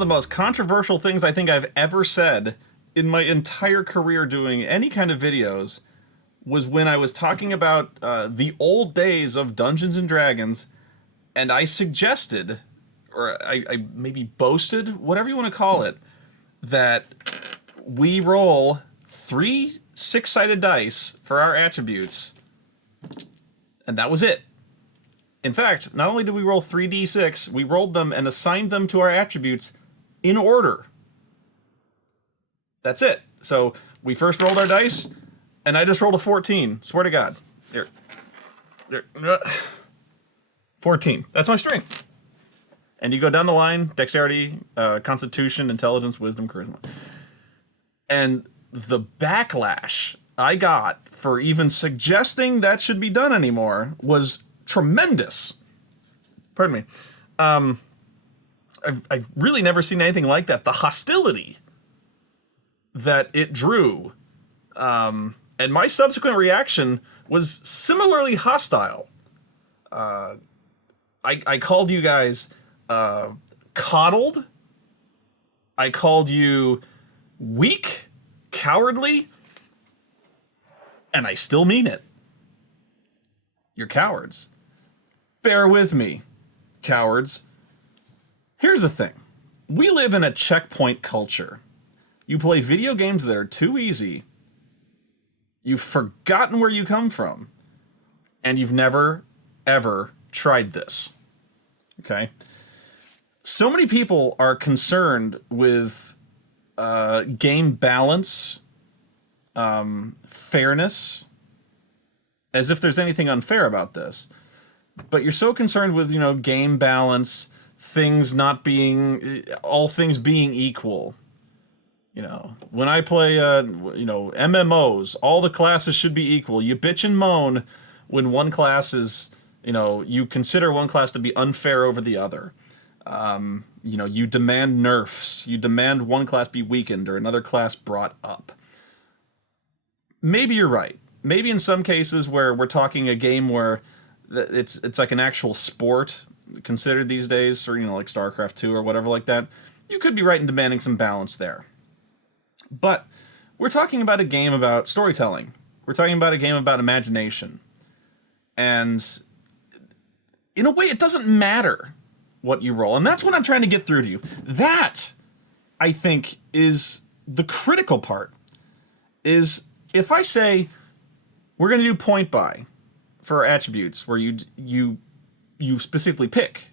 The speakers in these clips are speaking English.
the most controversial things I think I've ever said in my entire career doing any kind of videos was when I was talking about the old days of Dungeons and Dragons, and I suggested, or I maybe boasted, whatever you want to call it, that we roll 3 6-sided dice for our attributes, and that was it. In fact, not only did we roll 3d6, we rolled them and assigned them to our attributes in order. That's it. So we first rolled our dice, and I just rolled a 14. Swear to God. Here. 14. That's my strength. And you go down the line: dexterity, constitution, intelligence, wisdom, charisma. And the backlash I got for even suggesting that should be done anymore was tremendous. Pardon me. I've really never seen anything like that. The hostility that it drew, and my subsequent reaction was similarly hostile. I called you guys coddled. I called you weak, cowardly, and I still mean it. You're cowards. Bear with me, cowards. Here's the thing. We live in a checkpoint culture. You play video games that are too easy. You've forgotten where you come from. And you've never, ever tried this. Okay? So many people are concerned with game balance, fairness, as if there's anything unfair about this. But you're so concerned with, game balance, things not being, all things being equal. When I play, MMOs, all the classes should be equal. You bitch and moan when one class is, you consider one class to be unfair over the other. You demand nerfs. You demand one class be weakened or another class brought up. Maybe you're right. Maybe in some cases where we're talking a game where it's like an actual sport considered these days, or, like StarCraft 2 or whatever like that, you could be right in demanding some balance there. But we're talking about a game about storytelling. We're talking about a game about imagination. And in a way, it doesn't matter what you roll. And that's what I'm trying to get through to you. That, I think, is the critical part. Is if I say, we're going to do point buy for our attributes, where you specifically pick.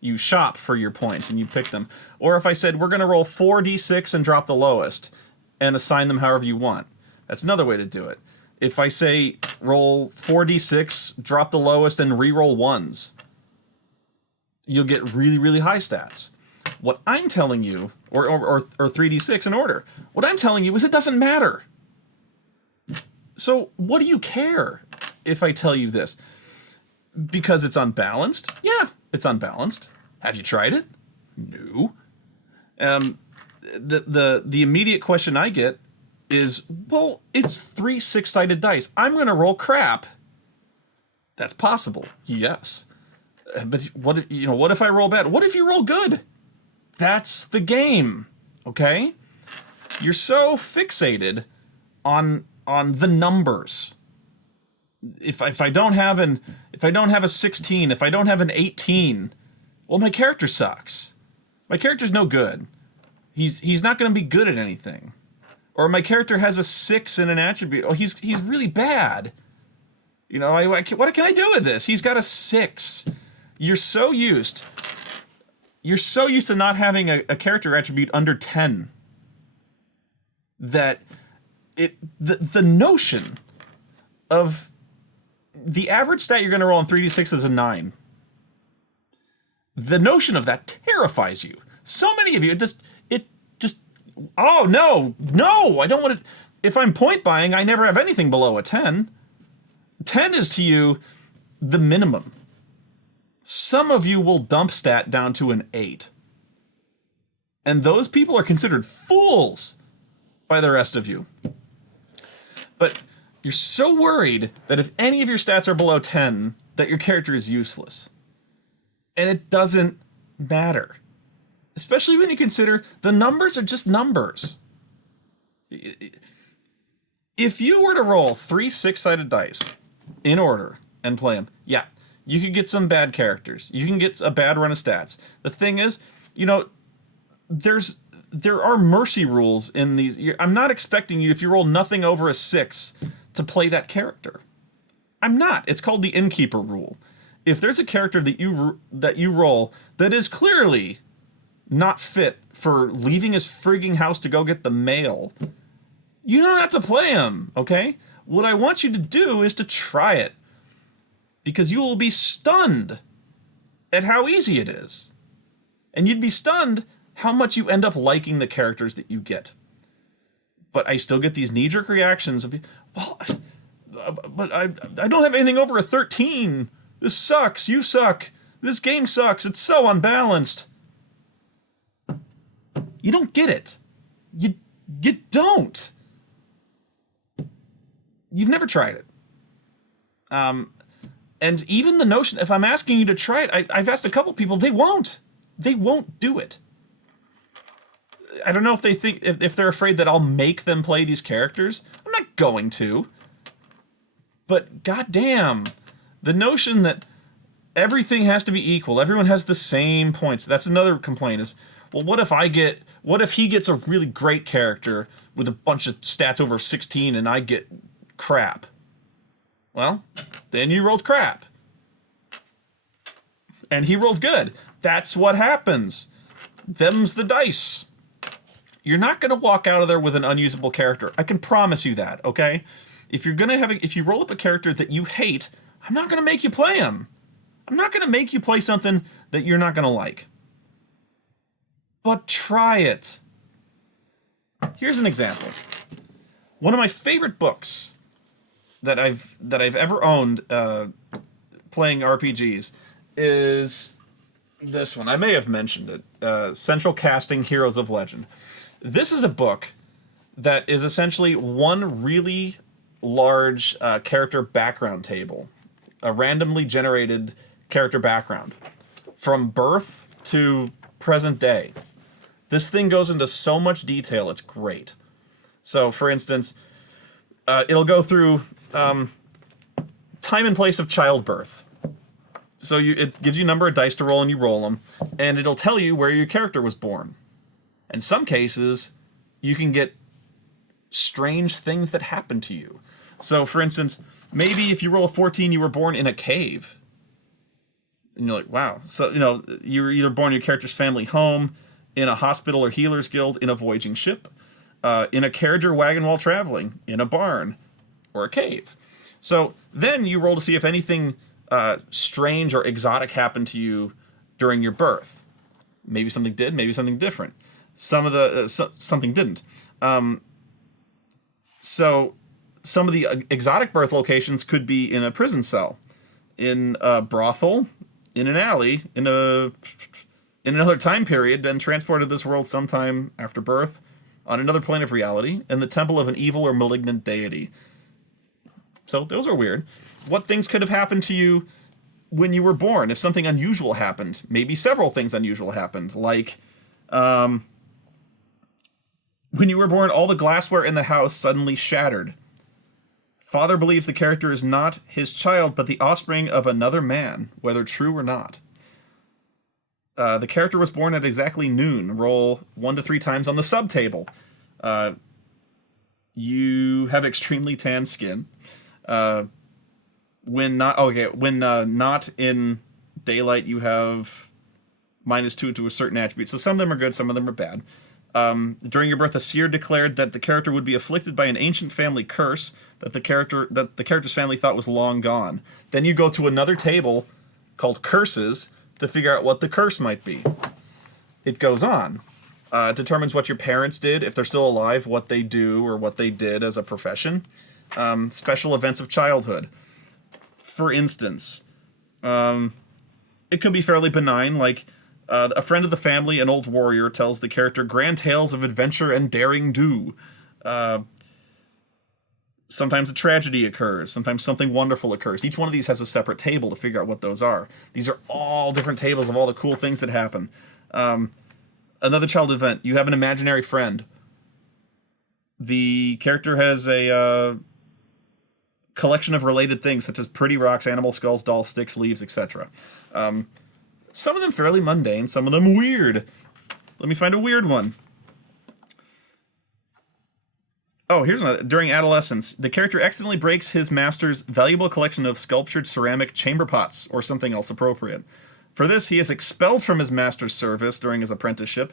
You shop for your points and you pick them. Or if I said, we're going to roll 4d6 and drop the lowest and assign them however you want. That's another way to do it. If I say, roll 4d6, drop the lowest, and re-roll ones, you'll get really, really high stats. What I'm telling you, or 3d6 in order, what I'm telling you is it doesn't matter. So what do you care if I tell you this? Because it's unbalanced? Yeah, it's unbalanced. Have you tried it? No. The immediate question I get is, well, it's 3 6-sided dice. I'm going to roll crap. That's possible. Yes. But what if I roll bad? What if you roll good? That's the game. Okay? You're so fixated on the numbers. If I don't have a 16, if I don't have an 18, well, my character sucks. My character's no good. He's not going to be good at anything. Or my character has a 6 in an attribute. Oh, he's really bad. What can I do with this? He's got a 6. You're so used to not having a character attribute under 10 that the notion of the average stat you're going to roll on 3d6 is a 9. The notion of that terrifies you. So many of you, oh, no, I don't want to. If I'm point buying, I never have anything below a 10. 10 is to you the minimum. Some of you will dump stat down to an 8. And those people are considered fools by the rest of you. But you're so worried that if any of your stats are below 10, that your character is useless. And it doesn't matter. Especially when you consider the numbers are just numbers. If you were to roll 3 6-sided dice in order and play them, yeah, you could get some bad characters. You can get a bad run of stats. The thing is, there are mercy rules in these. I'm not expecting you, if you roll nothing over a 6, to play that character. I'm not. It's called the innkeeper rule. If there's a character that you roll that is clearly not fit for leaving his frigging house to go get the mail, you don't have to play him, okay? What I want you to do is to try it, because you will be stunned at how easy it is. And you'd be stunned how much you end up liking the characters that you get. But I still get these knee-jerk reactions of, well, but I don't have anything over a 13. This sucks. You suck. This game sucks. It's so unbalanced. You don't get it. You don't. You've never tried it. And even the notion, if I'm asking you to try it, I've asked a couple people, they won't. They won't do it. I don't know if they think, if they're afraid that I'll make them play these characters. I'm not going to. But goddamn, the notion that everything has to be equal, everyone has the same points. That's another complaint is, well, what if he gets a really great character with a bunch of stats over 16 and I get crap? Well, then you rolled crap. And he rolled good. That's what happens. Them's the dice. You're not going to walk out of there with an unusable character. I can promise you that, okay? If you're going to if you roll up a character that you hate, I'm not going to make you play him. I'm not going to make you play something that you're not going to like. But try it. Here's an example. One of my favorite books that I've ever owned playing RPGs is this one. I may have mentioned it. Central Casting Heroes of Legend. This is a book that is essentially one really large character background table. A randomly generated character background. From birth to present day. This thing goes into so much detail, it's great. So, for instance, it'll go through time and place of childbirth. So it gives you a number of dice to roll and you roll them, and it'll tell you where your character was born. In some cases, you can get strange things that happen to you. So, for instance, maybe if you roll a 14, you were born in a cave. And you're like, wow. So, you were either born in your character's family home, in a hospital or healer's guild, in a voyaging ship, in a carriage or wagon while traveling, in a barn, or a cave. So then you roll to see if anything strange or exotic happened to you during your birth. Maybe something did, maybe something different. Something didn't. So some of the exotic birth locations could be in a prison cell, in a brothel, in an alley, in another time period, and transported to this world sometime after birth, on another plane of reality, in the temple of an evil or malignant deity. So those are weird. What things could have happened to you when you were born? If something unusual happened, maybe several things unusual happened, like when you were born, all the glassware in the house suddenly shattered. Father believes the character is not his child, but the offspring of another man, whether true or not. The character was born at exactly noon. Roll 1 to 3 times on the sub table. You have extremely tan skin. When not in daylight, you have -2 to a certain attribute. So some of them are good, some of them are bad. During your birth, a seer declared that the character would be afflicted by an ancient family curse that the character's family thought was long gone. Then you go to another table called curses to figure out what the curse might be. It goes on. It determines what your parents did, if they're still alive, what they do or what they did as a profession. Special events of childhood. For instance, it could be fairly benign, like a friend of the family, an old warrior, tells the character grand tales of adventure and daring do. Sometimes a tragedy occurs. Sometimes something wonderful occurs. Each one of these has a separate table to figure out what those are. These are all different tables of all the cool things that happen. Another childhood event. You have an imaginary friend. The character has a collection of related things such as pretty rocks, animal skulls, doll sticks, leaves, etc. Some of them fairly mundane, some of them weird. Let me find a weird one. Oh, here's another. During adolescence, the character accidentally breaks his master's valuable collection of sculptured ceramic chamber pots, or something else appropriate. For this, he is expelled from his master's service during his apprenticeship,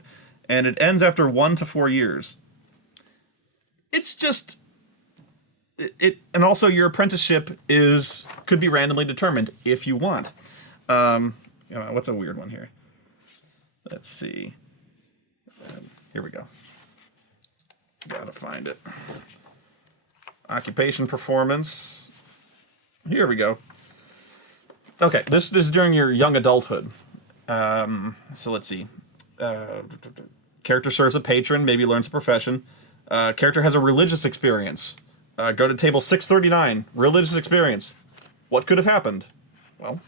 and it ends after 1 to 4 years. It's just and also your apprenticeship could be randomly determined if you want. What's a weird one here? Let's see. Here we go. Gotta find it. Occupation performance. Here we go. Okay, this is during your young adulthood. So let's see. Character serves a patron, maybe learns a profession. Character has a religious experience. Go to table 639. Religious experience. What could have happened? Well,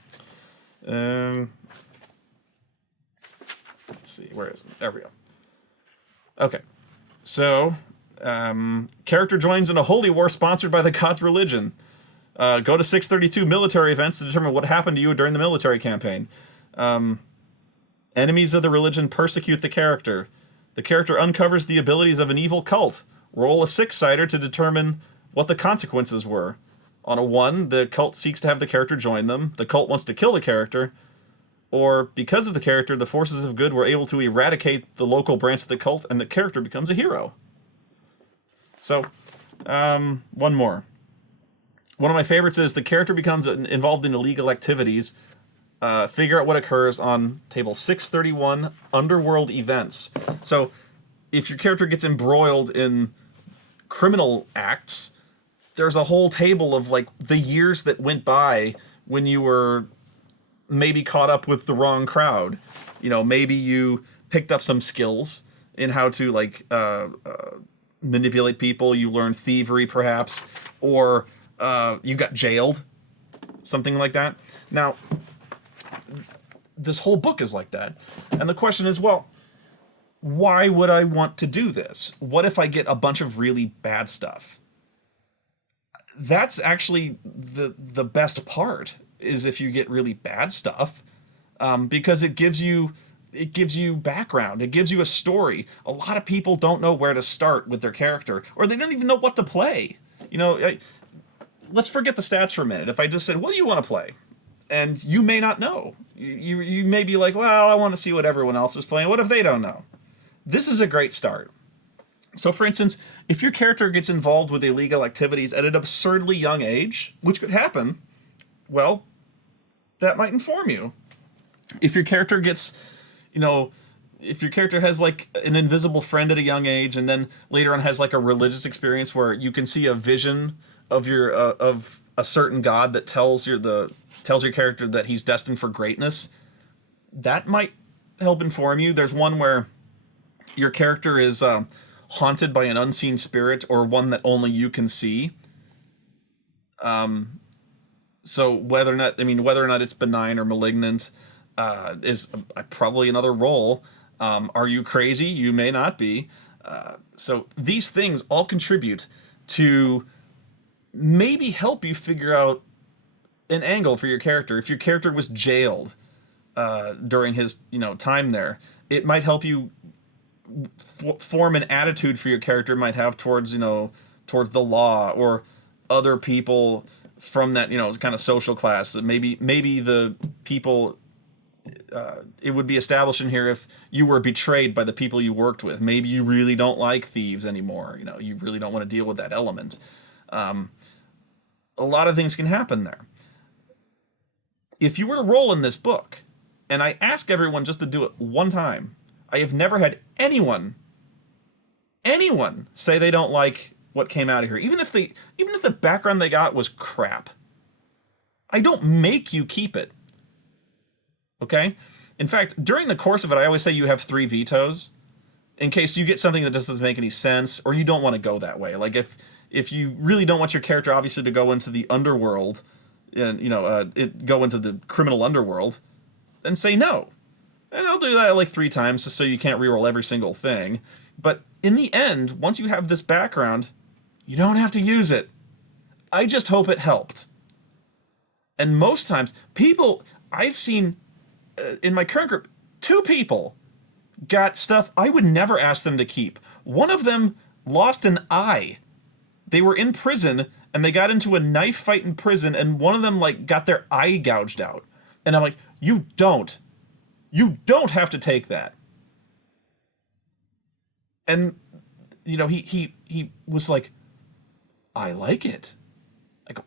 let's see. Where is it? There we go. Okay. So, character joins in a holy war sponsored by the god's religion. Go to 632 military events to determine what happened to you during the military campaign. Enemies of the religion persecute the character. The character uncovers the abilities of an evil cult. Roll a 6-sider to determine what the consequences were. On a 1, the cult seeks to have the character join them. The cult wants to kill the character. Or, because of the character, the forces of good were able to eradicate the local branch of the cult, and the character becomes a hero. So, one more. One of my favorites is the character becomes involved in illegal activities. Figure out what occurs on table 631, Underworld Events. So, if your character gets embroiled in criminal acts, there's a whole table of, like, the years that went by when you were maybe caught up with the wrong crowd. You know, maybe you picked up some skills in how to, like, manipulate people. You learned thievery, perhaps. Or you got jailed. Something like that. Now, this whole book is like that. And the question is, well, why would I want to do this? What if I get a bunch of really bad stuff? That's actually the best part, is if you get really bad stuff, because it gives you background. It gives you a story. A lot of people don't know where to start with their character, or they don't even know what to play. You know, let's forget the stats for a minute. If I just said, what do you want to play? And you may not know. You may be like, well, I want to see what everyone else is playing. What if they don't know? This is a great start. So, for instance, if your character gets involved with illegal activities at an absurdly young age, which could happen, well, that might inform you. If your character gets, if your character has, like, an invisible friend at a young age, and then later on has, like, a religious experience where you can see a vision of your of a certain god that tells your character that he's destined for greatness, that might help inform you. There's one where your character is haunted by an unseen spirit, or one that only you can see. So whether or not it's benign or malignant is probably another role. Are you crazy? You may not be. So these things all contribute to maybe help you figure out an angle for your character. If your character was jailed during his time there, it might help you form an attitude for your character might have towards towards the law or other people from that kind of social class. Maybe the people, it would be established in here if you were betrayed by the people you worked with. Maybe you really don't like thieves anymore. You really don't want to deal with that element. A lot of things can happen there. If you were to roll in this book, and I ask everyone just to do it one time, I have never had anyone say they don't like what came out of here, even if the background they got was crap. I don't make you keep it. Okay? In fact, during the course of it, I always say you have 3 vetoes in case you get something that just doesn't make any sense, or you don't want to go that way. Like if you really don't want your character obviously to go into the underworld and go into the criminal underworld, then say no. And I'll do that like 3 times just so you can't reroll every single thing. But in the end, once you have this background, you don't have to use it. I just hope it helped. And most times, people, I've seen in my current group, 2 people got stuff I would never ask them to keep. One of them lost an eye. They were in prison and they got into a knife fight in prison, and one of them like got their eye gouged out. And I'm like, you don't have to take that. And you know, he was like, I like it. I go,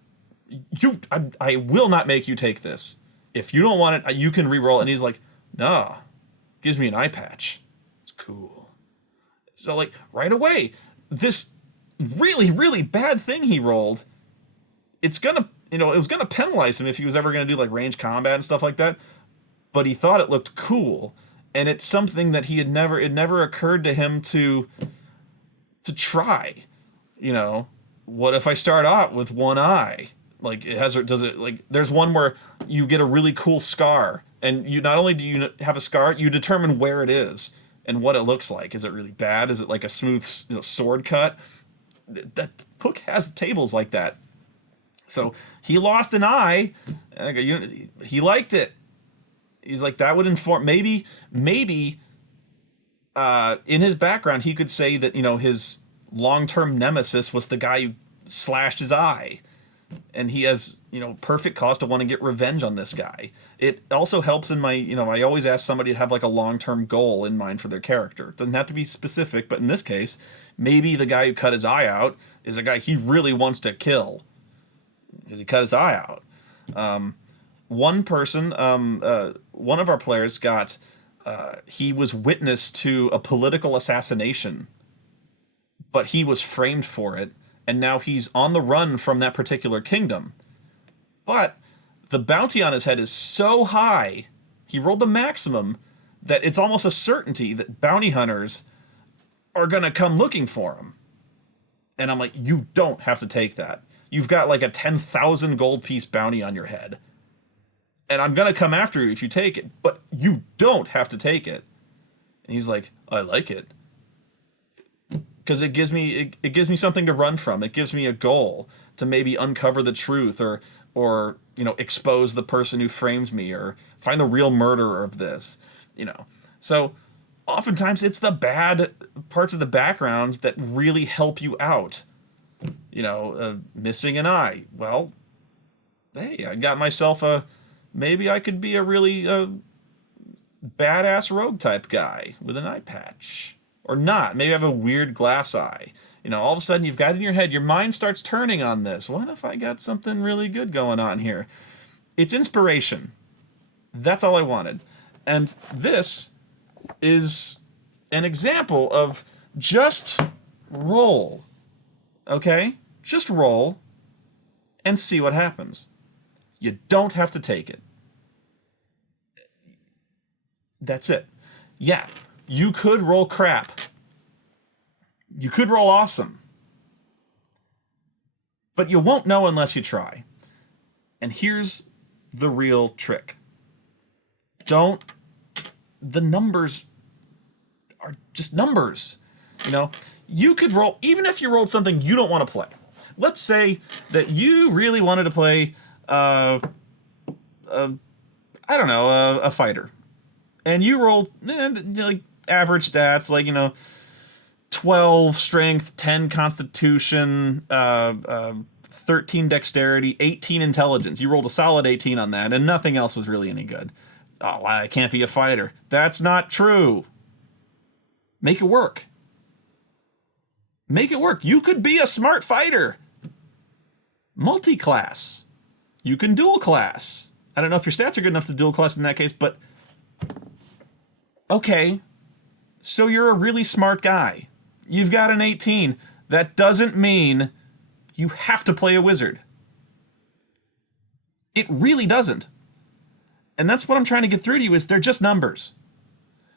I will not make you take this. If you don't want it, you can re-roll. And he's like, nah, gives me an eye patch. It's cool. So like right away, this really, really bad thing he rolled, it's gonna, you know, it was gonna penalize him if he was ever gonna do like range combat and stuff like that. But he thought it looked cool, and it's something that it never occurred to him to try. You know, what if I start out with one eye? Like does it like, there's one where you get a really cool scar, and you not only do you have a scar, you determine where it is and what it looks like. Is it really bad? Is it like a smooth, you know, sword cut? That book has tables like that. So he lost an eye, and I go, he liked it. He's like, that would inform, maybe in his background he could say that, you know, his long-term nemesis was the guy who slashed his eye, and he has, you know, perfect cause to want to get revenge on this guy. It also helps in my, you know, I always ask somebody to have like a long-term goal in mind for their character. It doesn't have to be specific, but in this case, maybe the guy who cut his eye out is a guy he really wants to kill because he cut his eye out. One person, one of our players got, he was witness to a political assassination, but he was framed for it, and now he's on the run from that particular kingdom. But the bounty on his head is so high, he rolled the maximum, that it's almost a certainty that bounty hunters are going to come looking for him. And I'm like, you don't have to take that. You've got like a 10,000 gold piece bounty on your head. And I'm going to come after you if you take it, but you don't have to take it. And he's like, I like it. Because it gives me something to run from. It gives me a goal to maybe uncover the truth, or you know, expose the person who frames me, or find the real murderer of this, you know. So oftentimes it's the bad parts of the background that really help you out. You know, missing an eye. Well, hey, I got myself maybe I could be a really badass rogue type guy with an eye patch. Or not. Maybe I have a weird glass eye. You know, all of a sudden you've got in your head, your mind starts turning on this. What if I got something really good going on here? It's inspiration. That's all I wanted. And this is an example of just roll. Okay? Just roll and see what happens. You don't have to take it. That's it. Yeah, you could roll crap. You could roll awesome. But you won't know unless you try. And here's the real trick. The numbers are just numbers. You know, you could roll, even if you rolled something you don't want to play. Let's say that you really wanted to play, I don't know, a fighter. And you rolled like average stats, like, you know, 12 strength, 10 constitution, 13 dexterity, 18 intelligence. You rolled a solid 18 on that, and nothing else was really any good. Oh, I can't be a fighter. That's not true. Make it work. Make it work. You could be a smart fighter. Multi-class. You can dual class. I don't know if your stats are good enough to dual class in that case, but okay. So you're a really smart guy. You've got an 18. That doesn't mean you have to play a wizard. It really doesn't. And that's what I'm trying to get through to you, is they're just numbers.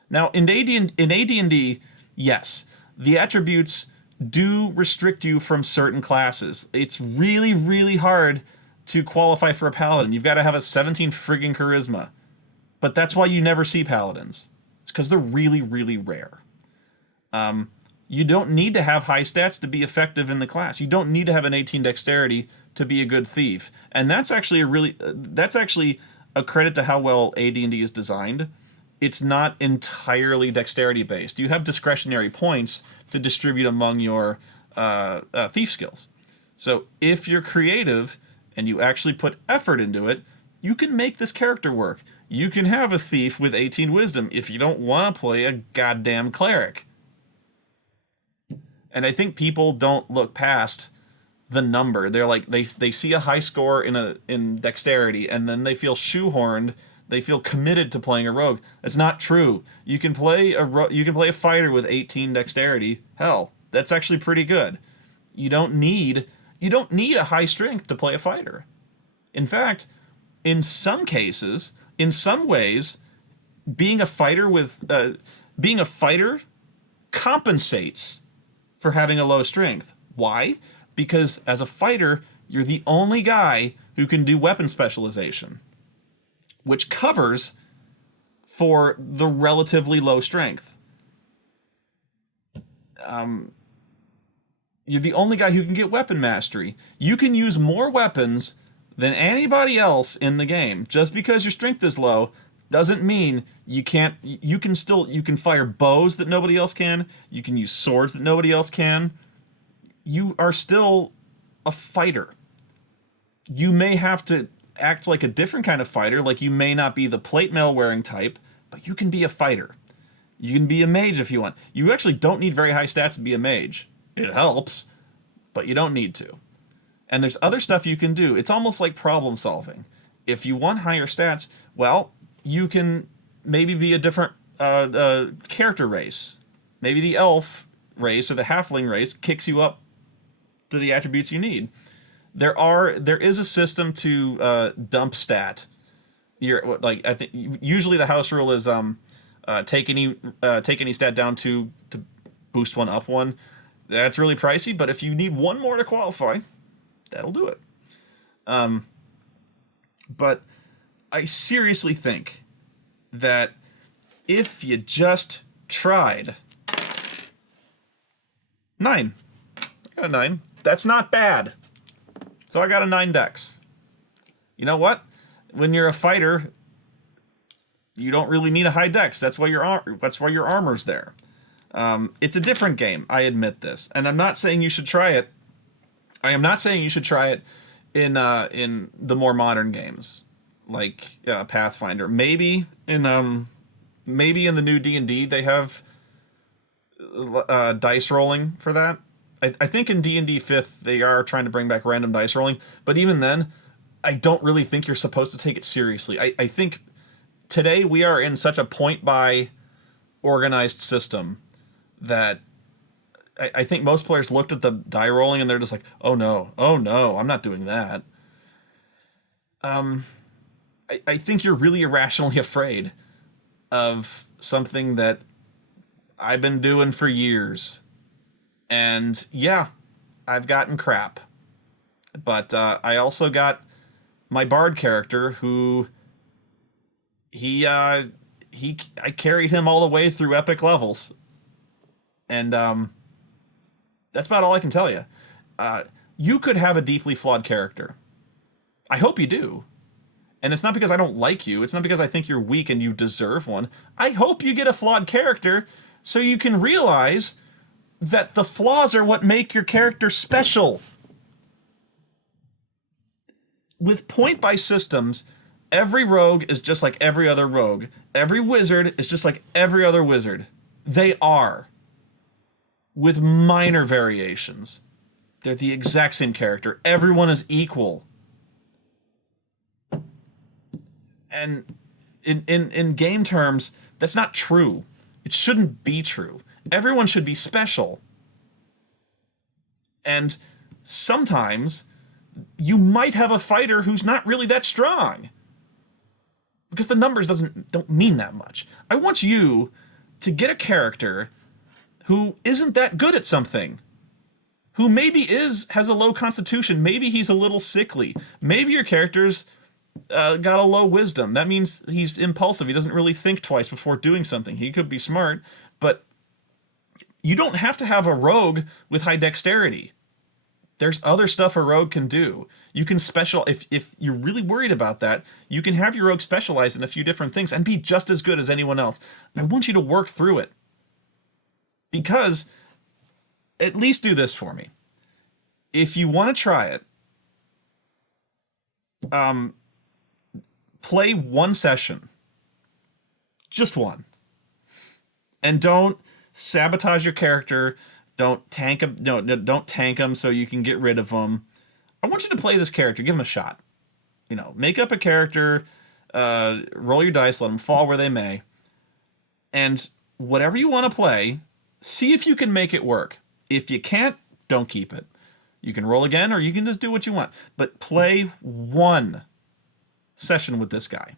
Now, in AD&D, yes, the attributes do restrict you from certain classes. It's really, really hard to qualify for a paladin. You've got to have a 17 friggin' charisma. But that's why you never see paladins. It's because they're really, really rare. You don't need to have high stats to be effective in the class. You don't need to have an 18 dexterity to be a good thief. And that's actually a credit to how well AD&D is designed. It's not entirely dexterity based. You have discretionary points to distribute among your thief skills. So if you're creative and you actually put effort into it, you can make this character work. You can have a thief with 18 wisdom if you don't want to play a goddamn cleric. And I think people don't look past the number. They're like, they see a high score in dexterity, and then they feel shoehorned. They feel committed to playing a rogue. That's not true. You can play a fighter with 18 dexterity. Hell, that's actually pretty good. You don't need a high strength to play a fighter. In fact, in some cases, in some ways, being a fighter compensates for having a low strength. Why? Because as a fighter, you're the only guy who can do weapon specialization, which covers for the relatively low strength. You're the only guy who can get weapon mastery. You can use more weapons than anybody else in the game. Just because your strength is low doesn't mean you can't. You can fire bows that nobody else can. You can use swords that nobody else can. You are still a fighter. You may have to act like a different kind of fighter, like you may not be the plate mail wearing type, but you can be a fighter. You can be a mage if you want. You actually don't need very high stats to be a mage. It helps, but you don't need to. And there's other stuff you can do. It's almost like problem solving. If you want higher stats, well, you can maybe be a different character race. Maybe the elf race or the halfling race kicks you up to the attributes you need. There is a system to dump stat. I think usually the house rule is take any stat down to boost one up one. That's really pricey, but if you need one more to qualify, that'll do it. But I seriously think that if you just tried 9, I got a 9. That's not bad. So I got a 9 dex. You know what? When you're a fighter, you don't really need a high dex. That's why your armor's there. It's a different game. I admit this, and I'm not saying you should try it. I am not saying you should try it in the more modern games like Pathfinder. Maybe in the new D&D they have dice rolling for that. I think in D&D 5th they are trying to bring back random dice rolling, but even then, I don't really think you're supposed to take it seriously. I think today we are in such a point-by organized system that I think most players looked at the die rolling and they're just like, oh no, I'm not doing that. I think you're really irrationally afraid of something that I've been doing for years. And yeah, I've gotten crap. But I also got my bard character who I carried him all the way through epic levels. And that's about all I can tell you. You could have a deeply flawed character. I hope you do. And it's not because I don't like you. It's not because I think you're weak and you deserve one. I hope you get a flawed character so you can realize that the flaws are what make your character special. With point-by systems, every rogue is just like every other rogue. Every wizard is just like every other wizard. They are. With minor variations. They're the exact same character. Everyone is equal. And in game terms, that's not true. It shouldn't be true. Everyone should be special. And sometimes you might have a fighter who's not really that strong. Because the numbers don't mean that much. I want you to get a character who isn't that good at something. Who maybe has a low constitution. Maybe he's a little sickly. Maybe your character's got a low wisdom. That means he's impulsive. He doesn't really think twice before doing something. He could be smart, but you don't have to have a rogue with high dexterity. There's other stuff a rogue can do. You can if you're really worried about that, you can have your rogue specialize in a few different things and be just as good as anyone else. I want you to work through it. Because, at least do this for me. If you want to try it, play one session. Just one. And don't sabotage your character. Don't tank him. No, don't tank him so you can get rid of him. I want you to play this character. Give him a shot. You know, make up a character. Roll your dice. Let them fall where they may. And whatever you want to play, see if you can make it work. If you can't, don't keep it. You can roll again, or you can just do what you want. But play one session with this guy.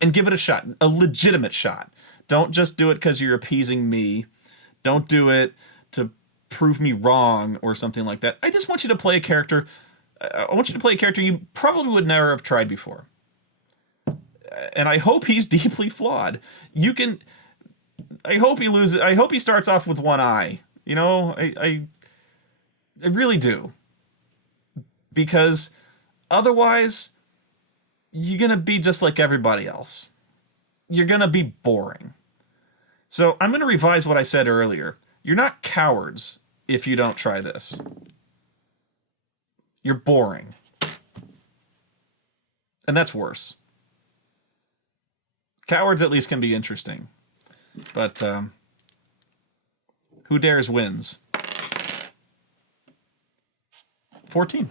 And give it a shot. A legitimate shot. Don't just do it because you're appeasing me. Don't do it to prove me wrong or something like that. I just want you to play a character. I want you to play a character you probably would never have tried before. And I hope he's deeply flawed. I hope he loses. I hope he starts off with one eye. You know, I really do. Because otherwise, you're going to be just like everybody else. You're going to be boring. So I'm going to revise what I said earlier. You're not cowards if you don't try this. You're boring. And that's worse. Cowards at least can be interesting. But who dares wins. 14.